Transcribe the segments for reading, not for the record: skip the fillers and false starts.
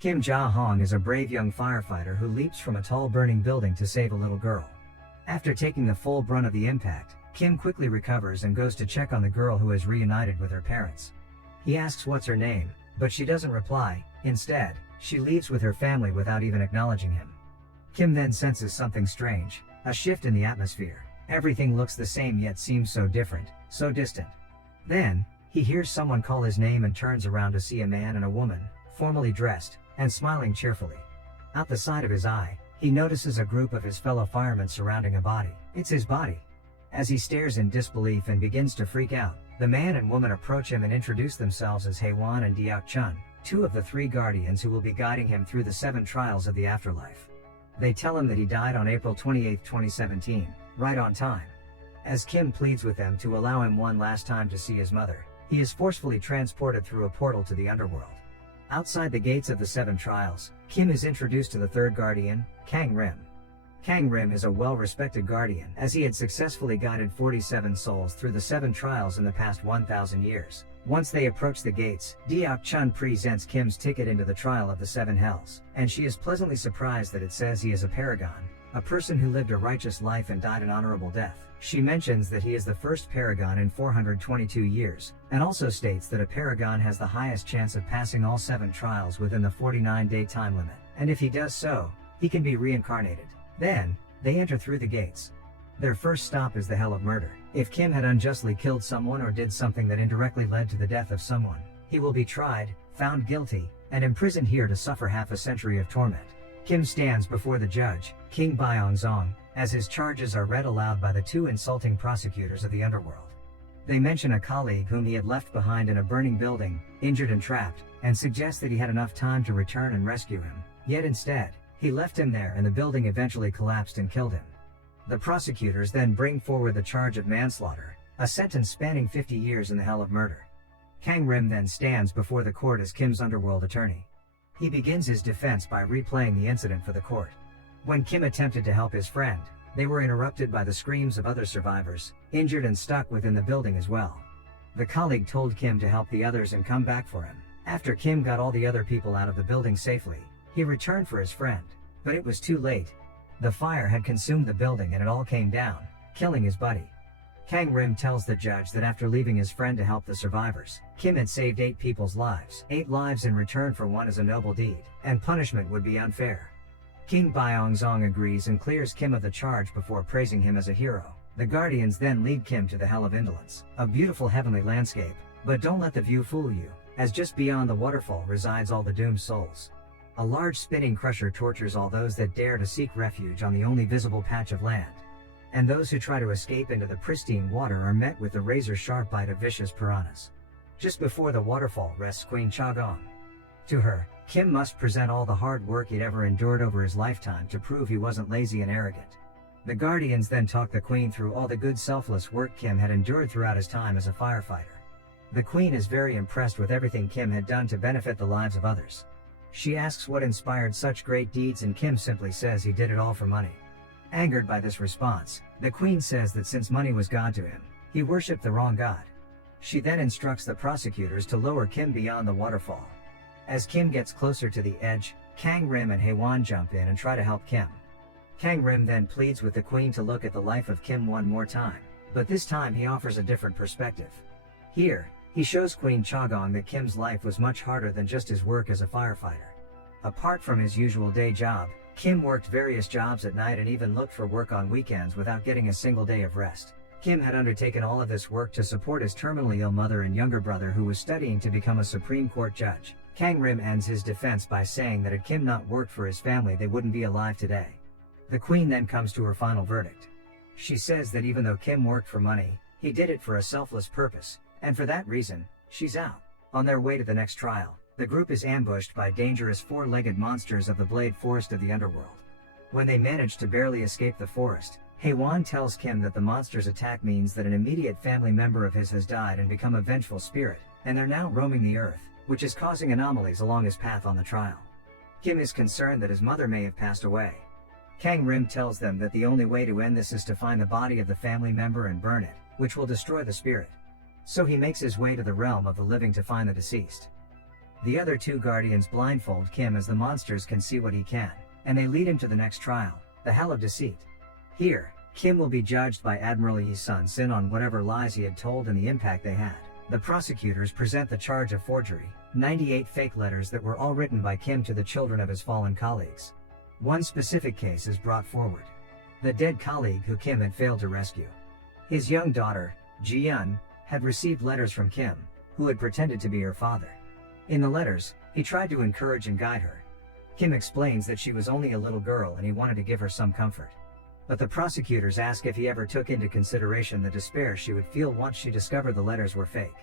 Kim Ja-hong is a brave young firefighter who leaps from a tall burning building to save a little girl. After taking the full brunt of the impact, Kim quickly recovers and goes to check on the girl who has reunited with her parents. He asks what's her name, but she doesn't reply. Instead, she leaves with her family without even acknowledging him. Kim then senses something strange, a shift in the atmosphere. Everything looks the same yet seems so different, so distant. Then, he hears someone call his name and turns around to see a man and a woman, formally dressed, and smiling cheerfully. Out the side of his eye, he notices a group of his fellow firemen surrounding a body. It's his body. As he stares in disbelief and begins to freak out, the man and woman approach him and introduce themselves as Haewon and Deok Chun, two of the three guardians who will be guiding him through the 7 trials of the afterlife. They tell him that he died on April 28, 2017, right on time. As Kim pleads with them to allow him one last time to see his mother, he is forcefully transported through a portal to the underworld. Outside the gates of the 7 trials, Kim is introduced to the third guardian, Kang Rim. Kang Rim is a well-respected guardian, as he had successfully guided 47 souls through the 7 trials in the past 1,000 years. Once they approach the gates, Deok Chun presents Kim's ticket into the trial of the 7 hells, and she is pleasantly surprised that it says he is a paragon, a person who lived a righteous life and died an honorable death. She mentions that he is the first paragon in 422 years, and also states that a paragon has the highest chance of passing all 7 trials within the 49-day time limit, and if he does so, he can be reincarnated. Then, they enter through the gates. Their first stop is the Hell of Murder. If Kim had unjustly killed someone or did something that indirectly led to the death of someone, he will be tried, found guilty, and imprisoned here to suffer half a century of torment. Kim stands before the judge, King Byong-zong, as his charges are read aloud by the 2 insulting prosecutors of the underworld. They mention a colleague whom he had left behind in a burning building, injured and trapped, and suggest that he had enough time to return and rescue him. Yet instead, he left him there and the building eventually collapsed and killed him. The prosecutors then bring forward the charge of manslaughter, a sentence spanning 50 years in the Hell of Murder. Kang Rim then stands before the court as Kim's underworld attorney. He begins his defense by replaying the incident for the court. When Kim attempted to help his friend, they were interrupted by the screams of other survivors, injured and stuck within the building as well. The colleague told Kim to help the others and come back for him. After Kim got all the other people out of the building safely, he returned for his friend, but it was too late. The fire had consumed the building and it all came down, killing his buddy. Kang Rim tells the judge that after leaving his friend to help the survivors, Kim had saved 8 people's lives. 8 lives in return for one is a noble deed, and punishment would be unfair. King Byong-zong agrees and clears Kim of the charge before praising him as a hero. The guardians then lead Kim to the Hell of Indolence, a beautiful heavenly landscape, but don't let the view fool you, as just beyond the waterfall resides all the doomed souls. A large spinning crusher tortures all those that dare to seek refuge on the only visible patch of land. And those who try to escape into the pristine water are met with the razor-sharp bite of vicious piranhas. Just before the waterfall rests Queen Cha-gong. To her, Kim must present all the hard work he'd ever endured over his lifetime to prove he wasn't lazy and arrogant. The guardians then talk the Queen through all the good selfless work Kim had endured throughout his time as a firefighter. The Queen is very impressed with everything Kim had done to benefit the lives of others. She asks what inspired such great deeds and Kim simply says he did it all for money. Angered by this response, the Queen says that since money was God to him, he worshipped the wrong God. She then instructs the prosecutors to lower Kim beyond the waterfall. As Kim gets closer to the edge, Kang Rim and Haewon jump in and try to help Kim. Kang Rim then pleads with the Queen to look at the life of Kim one more time, but this time he offers a different perspective. Here, he shows Queen Cha-gong that Kim's life was much harder than just his work as a firefighter. Apart from his usual day job, Kim worked various jobs at night and even looked for work on weekends without getting a single day of rest. Kim had undertaken all of this work to support his terminally ill mother and younger brother who was studying to become a Supreme Court judge. Kang Rim ends his defense by saying that had Kim not worked for his family they wouldn't be alive today. The Queen then comes to her final verdict. She says that even though Kim worked for money, he did it for a selfless purpose, and for that reason, she's out. On their way to the next trial, the group is ambushed by dangerous 4-legged monsters of the Blade Forest of the underworld. When they manage to barely escape the forest, Haewon tells Kim that the monster's attack means that an immediate family member of his has died and become a vengeful spirit, and they're now roaming the earth, which is causing anomalies along his path on the trial. Kim is concerned that his mother may have passed away. Kang Rim tells them that the only way to end this is to find the body of the family member and burn it, which will destroy the spirit. So he makes his way to the realm of the living to find the deceased. The other two guardians blindfold Kim as the monsters can see what he can, and they lead him to the next trial, the Hell of Deceit. Here, Kim will be judged by Admiral Yi Sun-sin on whatever lies he had told and the impact they had. The prosecutors present the charge of forgery, 98 fake letters that were all written by Kim to the children of his fallen colleagues. One specific case is brought forward. The dead colleague who Kim had failed to rescue. His young daughter, Ji-yeon, had received letters from Kim, who had pretended to be her father. In the letters, he tried to encourage and guide her. Kim explains that she was only a little girl and he wanted to give her some comfort. But the prosecutors ask if he ever took into consideration the despair she would feel once she discovered the letters were fake.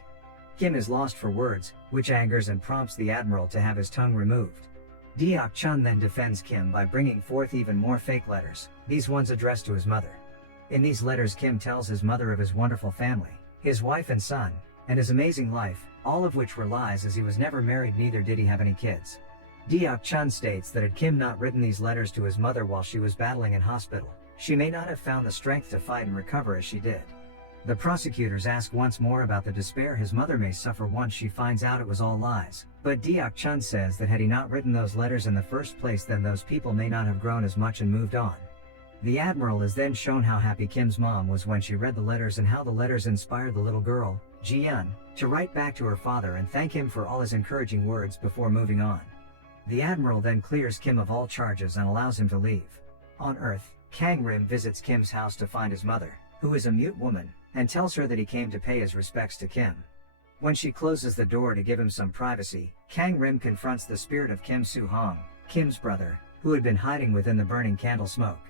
Kim is lost for words, which angers and prompts the admiral to have his tongue removed. Deok-chun then defends Kim by bringing forth even more fake letters, these ones addressed to his mother. In these letters Kim tells his mother of his wonderful family, his wife and son, and his amazing life, all of which were lies as he was never married, neither did he have any kids. Deok-chun states that had Kim not written these letters to his mother while she was battling in hospital, she may not have found the strength to fight and recover as she did. The prosecutors ask once more about the despair his mother may suffer once she finds out it was all lies, but Deok-chun says that had he not written those letters in the first place, then those people may not have grown as much and moved on. The admiral is then shown how happy Kim's mom was when she read the letters and how the letters inspired the little girl, Ji-yeon, to write back to her father and thank him for all his encouraging words before moving on. The admiral then clears Kim of all charges and allows him to leave. On Earth, Kang-rim visits Kim's house to find his mother, who is a mute woman, and tells her that he came to pay his respects to Kim. When she closes the door to give him some privacy, Kang-rim confronts the spirit of Kim Soo-hong, Kim's brother, who had been hiding within the burning candle smoke.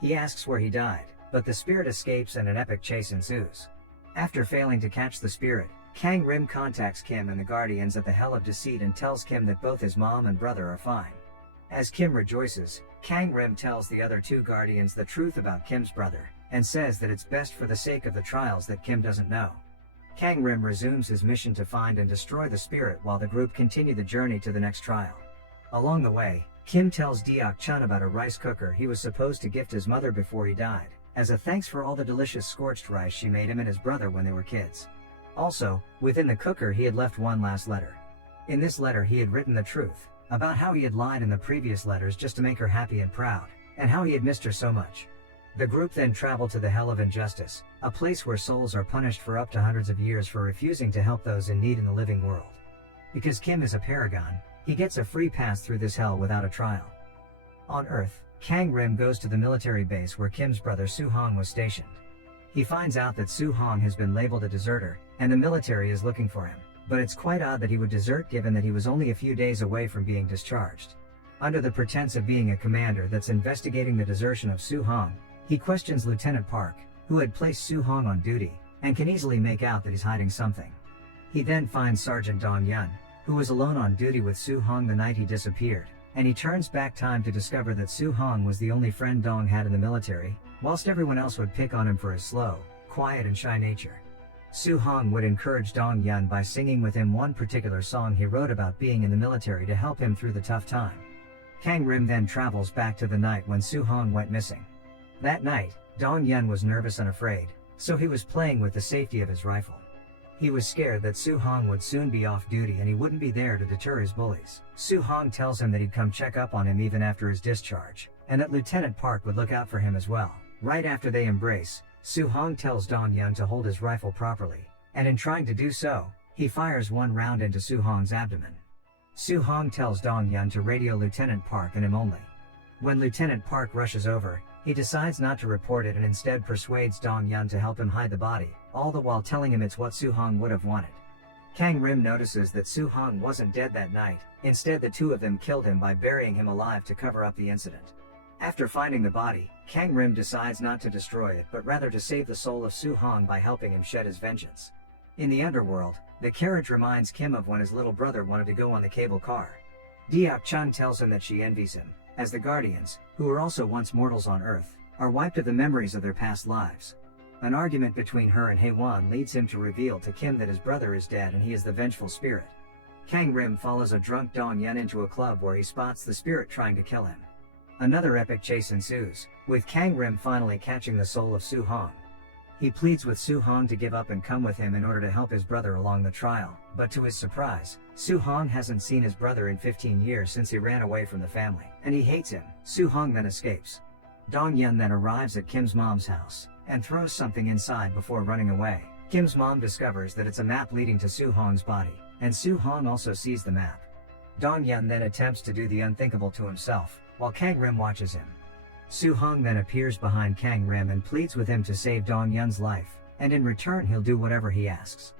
He asks where he died, but the spirit escapes and an epic chase ensues. After failing to catch the spirit, Kang-rim contacts Kim and the Guardians at the Hell of Deceit and tells Kim that both his mom and brother are fine. As Kim rejoices, Kang-rim tells the other two Guardians the truth about Kim's brother, and says that it's best for the sake of the trials that Kim doesn't know. Kang-rim resumes his mission to find and destroy the spirit while the group continue the journey to the next trial. Along the way, Kim tells Deok-chun about a rice cooker he was supposed to gift his mother before he died, as a thanks for all the delicious scorched rice she made him and his brother when they were kids. Also, within the cooker he had left one last letter. In this letter he had written the truth, about how he had lied in the previous letters just to make her happy and proud, and how he had missed her so much. The group then travel to the Hell of Injustice, a place where souls are punished for up to hundreds of years for refusing to help those in need in the living world. Because Kim is a paragon, he gets a free pass through this hell without a trial. On Earth, Kang-rim goes to the military base where Kim's brother Soo-hong was stationed. He finds out that Soo-hong has been labeled a deserter, and the military is looking for him, but it's quite odd that he would desert given that he was only a few days away from being discharged. Under the pretense of being a commander that's investigating the desertion of Soo-hong, he questions Lieutenant Park, who had placed Soo-hong on duty, and can easily make out that he's hiding something. He then finds Sergeant Dong-yeon, who was alone on duty with Soo-hong the night he disappeared, and he turns back time to discover that Soo-hong was the only friend Dong had in the military, whilst everyone else would pick on him for his slow, quiet and shy nature. Soo-hong would encourage Dong-yeon by singing with him one particular song he wrote about being in the military to help him through the tough time. Kang-rim then travels back to the night when Soo-hong went missing. That night, Dong-yeon was nervous and afraid, so he was playing with the safety of his rifle. He was scared that Soo-hong would soon be off duty and he wouldn't be there to deter his bullies. Soo-hong tells him that he'd come check up on him even after his discharge, and that Lieutenant Park would look out for him as well. Right after they embrace, Soo-hong tells Dong-yeon to hold his rifle properly, and in trying to do so, he fires one round into Soo-hong's abdomen. Soo-hong tells Dong-yeon to radio Lieutenant Park and him only. When Lieutenant Park rushes over, he decides not to report it and instead persuades Dong-yeon to help him hide the body, all the while telling him it's what Soo-hong would have wanted. Kang-rim notices that Soo-hong wasn't dead that night, instead the two of them killed him by burying him alive to cover up the incident. After finding the body, Kang-rim decides not to destroy it but rather to save the soul of Soo-hong by helping him shed his vengeance. In the underworld, the carriage reminds Kim of when his little brother wanted to go on the cable car. Deok-chun tells him that she envies him, as the Guardians, who were also once mortals on Earth, are wiped of the memories of their past lives. An argument between her and Haewon leads him to reveal to Kim that his brother is dead and he is the vengeful spirit. Kang-rim follows a drunk Dong-yeon into a club where he spots the spirit trying to kill him. Another epic chase ensues, with Kang-rim finally catching the soul of Soo-hong. He pleads with Soo-hong to give up and come with him in order to help his brother along the trial, but to his surprise, Su-hong hasn't seen his brother in 15 years since he ran away from the family, and he hates him. Su-hong then escapes. Dong-yun then arrives at Kim's mom's house, and throws something inside before running away. Kim's mom discovers that it's a map leading to Su-hong's body, and Su-hong also sees the map. Dong-yun then attempts to do the unthinkable to himself, while Kang-rim watches him. Su-hong then appears behind Kang-rim and pleads with him to save Dong-yun's life, and in return he'll do whatever he asks.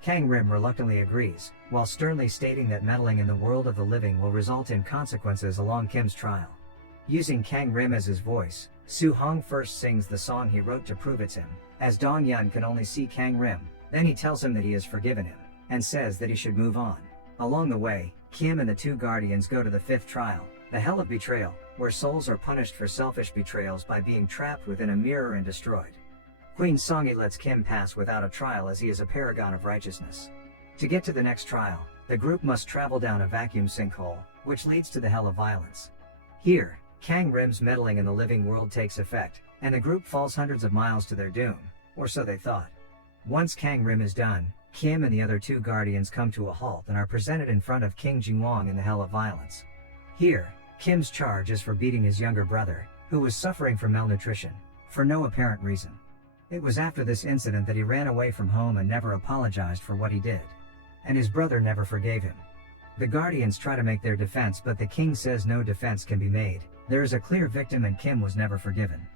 Kang-rim reluctantly agrees, while sternly stating that meddling in the world of the living will result in consequences along Kim's trial. Using Kang-rim as his voice, Su-hong first sings the song he wrote to prove it's him, as Dong-yun can only see Kang-rim. Then he tells him that he has forgiven him, and says that he should move on. Along the way, Kim and the two guardians go to the fifth trial, the Hell of Betrayal, where souls are punished for selfish betrayals by being trapped within a mirror and destroyed. Queen Songi lets Kim pass without a trial as he is a paragon of righteousness. To get to the next trial, the group must travel down a vacuum sinkhole, which leads to the Hell of Violence. Here, Kang-rim's meddling in the living world takes effect, and the group falls hundreds of miles to their doom, or so they thought. Once Kang-rim is done, Kim and the other two guardians come to a halt and are presented in front of King Jingwang in the Hell of Violence. Here, Kim's charge is for beating his younger brother, who was suffering from malnutrition, for no apparent reason. It was after this incident that he ran away from home and never apologized for what he did. And his brother never forgave him. The guardians try to make their defense, but the king says no defense can be made. There is a clear victim and Kim was never forgiven.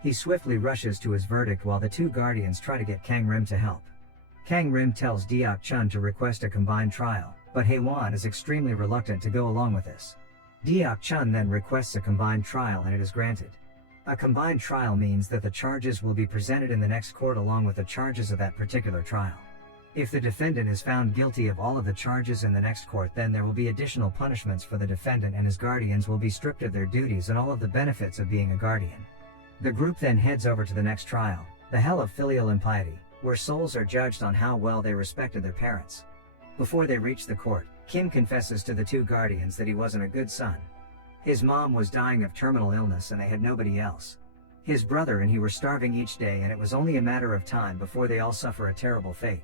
He swiftly rushes to his verdict while the two guardians try to get Kang-rim to help. Kang-rim tells Deok-chun to request a combined trial, but Hae-won is extremely reluctant to go along with this. Deok-chun then requests a combined trial and it is granted. A combined trial means that the charges will be presented in the next court along with the charges of that particular trial. If the defendant is found guilty of all of the charges in the next court, then there will be additional punishments for the defendant, and his guardians will be stripped of their duties and all of the benefits of being a guardian. The group then heads over to the next trial, the Hell of Filial Impiety, where souls are judged on how well they respected their parents. Before they reach the court, Kim confesses to the two guardians that he wasn't a good son. His mom was dying of terminal illness and they had nobody else. His brother and he were starving each day, and it was only a matter of time before they all suffer a terrible fate.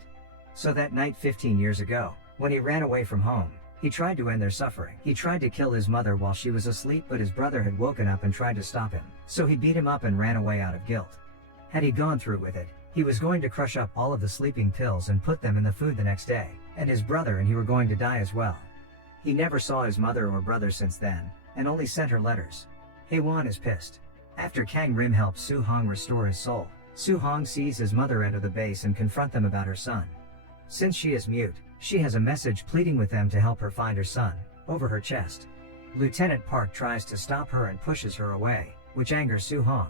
So that night 15 years ago, when he ran away from home, he tried to end their suffering. He tried to kill his mother while she was asleep, but his brother had woken up and tried to stop him, so he beat him up and ran away out of guilt. Had he gone through with it, he was going to crush up all of the sleeping pills and put them in the food the next day, and his brother and he were going to die as well. He never saw his mother or brother since then, and only sent her letters. Hae-won is pissed. After Kang-rim helps Su-hong restore his soul, Su-hong sees his mother enter the base and confront them about her son. Since she is mute, she has a message pleading with them to help her find her son, over her chest. Lieutenant Park tries to stop her and pushes her away, which angers Su-hong.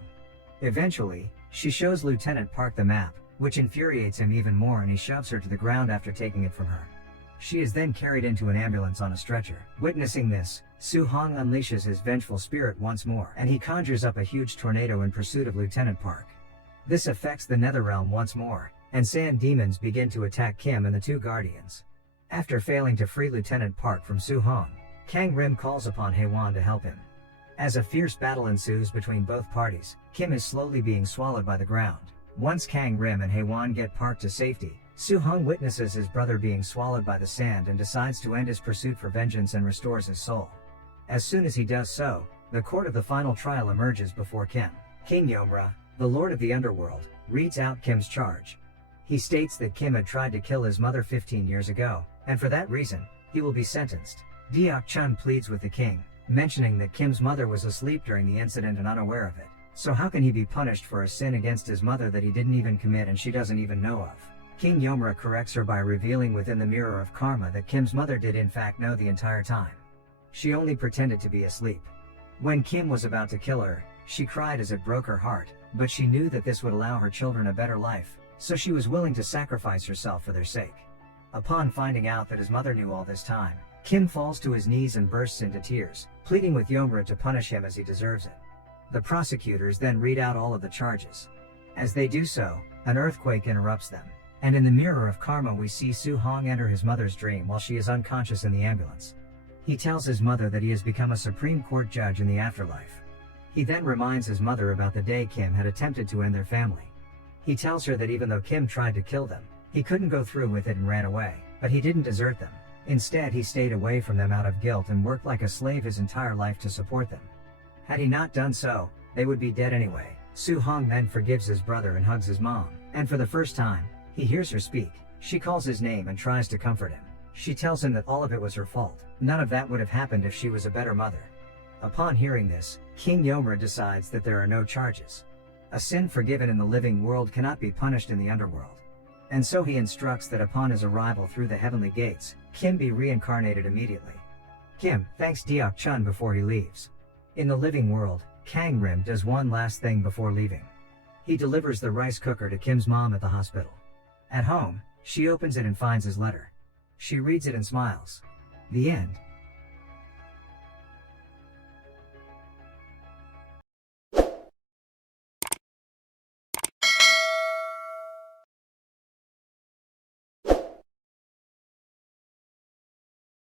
Eventually, she shows Lieutenant Park the map, which infuriates him even more, and he shoves her to the ground after taking it from her. She is then carried into an ambulance on a stretcher. Witnessing this, Su-hong unleashes his vengeful spirit once more, and he conjures up a huge tornado in pursuit of Lieutenant Park. This affects the Netherrealm once more, and sand demons begin to attack Kim and the two guardians. After failing to free Lieutenant Park from Su-hong, Kang-rim calls upon Hae-won to help him. As a fierce battle ensues between both parties, Kim is slowly being swallowed by the ground. Once Kang-rim and Hae-won get Park to safety, Su-hong witnesses his brother being swallowed by the sand and decides to end his pursuit for vengeance and restores his soul. As soon as he does so, the court of the final trial emerges before Kim. King Yomra, the Lord of the Underworld, reads out Kim's charge. He states that Kim had tried to kill his mother 15 years ago, and for that reason, he will be sentenced. Deok-chun pleads with the king, mentioning that Kim's mother was asleep during the incident and unaware of it. So how can he be punished for a sin against his mother that he didn't even commit and she doesn't even know of? King Yomra corrects her by revealing within the mirror of karma that Kim's mother did in fact know the entire time. She only pretended to be asleep. When Kim was about to kill her, she cried as it broke her heart, but she knew that this would allow her children a better life, so she was willing to sacrifice herself for their sake. Upon finding out that his mother knew all this time, Kim falls to his knees and bursts into tears, pleading with Yomra to punish him as he deserves it. The prosecutors then read out all of the charges. As they do so, an earthquake interrupts them, and in the mirror of karma we see Su-hong enter his mother's dream while she is unconscious in the ambulance. He tells his mother that he has become a Supreme Court judge in the afterlife. He then reminds his mother about the day Kim had attempted to end their family. He tells her that even though Kim tried to kill them, he couldn't go through with it and ran away, but he didn't desert them. Instead, he stayed away from them out of guilt and worked like a slave his entire life to support them. Had he not done so, they would be dead anyway. Su-hong then forgives his brother and hugs his mom, and for the first time, he hears her speak. She calls his name and tries to comfort him. She tells him that all of it was her fault. None of that would have happened if she was a better mother. Upon hearing this, King Yomra decides that there are no charges. A sin forgiven in the living world cannot be punished in the underworld. And so he instructs that upon his arrival through the heavenly gates, Kim be reincarnated immediately. Kim thanks Deok Chun before he leaves. In the living world, Kang Rim does one last thing before leaving. He delivers the rice cooker to Kim's mom at the hospital. At home, she opens it and finds his letter. She reads it and smiles. The end.